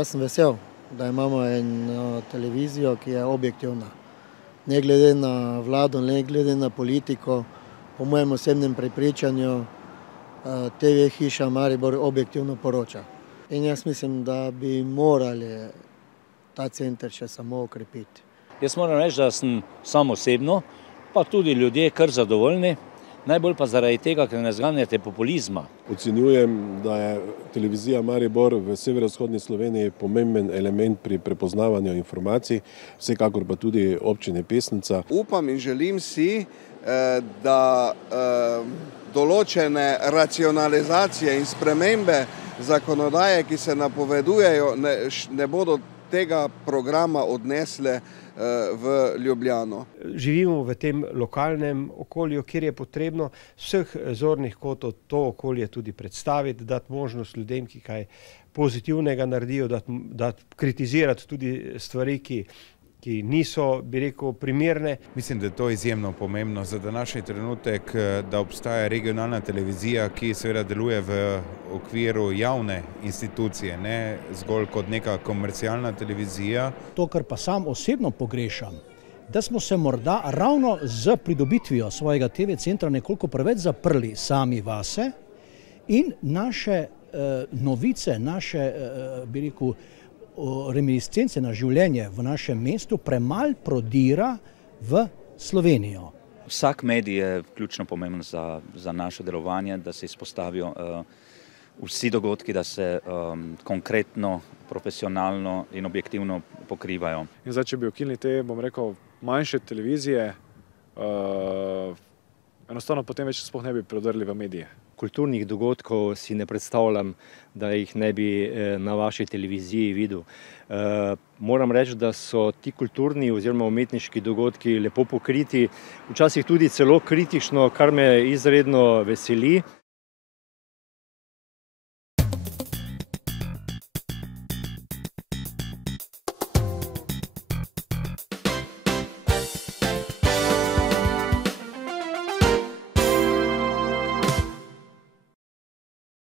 Jaz sem vesel, da imamo eno televizijo, ki je objektivna. Ne glede na vlado, ne glede na politiko, po mojem osebnem prepričanju, TV hiša Maribor objektivno poroča. In jaz mislim, da bi morali ta center še samo okrepiti. Jaz moram reči, da sem sam osebno, pa tudi ljudje kar zadovoljni, najbolj pa zaradi tega, ker ne zganjate populizma. Ocenjujem, da je televizija Maribor v severovzhodni Sloveniji pomemben element pri prepoznavanju informacij, vsekakor pa tudi občine Pesnica. Upam in želim si, da določene racionalizacije in spremembe zakonodaje, ki se napovedujejo, ne bodo tega programa odnesle v Ljubljano. Živimo v tem lokalnem okolju, kjer je potrebno vseh zornih kotov to okolje tudi predstaviti, dati možnost ljudem, ki kaj pozitivnega naredijo, dati kritizirati tudi stvari, ki niso, bi rekel, primerne. Mislim, da je to izjemno pomembno za današnji trenutek, da obstaja regionalna televizija, ki seveda deluje v okviru javne institucije, ne zgolj kot neka komercialna televizija. To, kar pa sam osebno pogrešam, da smo se morda ravno z pridobitvijo svojega TV centra nekoliko preveč zaprli sami vase in naše novice, naše, bi rekel, reminiscence na življenje v našem mestu premalo prodira v Slovenijo. Vsak medij je ključno pomemben za naše delovanje, da se izpostavijo vsi dogodki, da se konkretno, profesionalno in objektivno pokrivajo. In zdaj, če bi ukinili te, bom rekel, manjše televizije, enostavno potem več sploh ne bi prodrli v medije. Kulturnih dogodkov si ne predstavljam, da jih ne bi na vaši televiziji videl. Moram reči, da so ti kulturni oziroma umetniški dogodki lepo pokriti, včasih tudi celo kritično, kar me izredno veseli.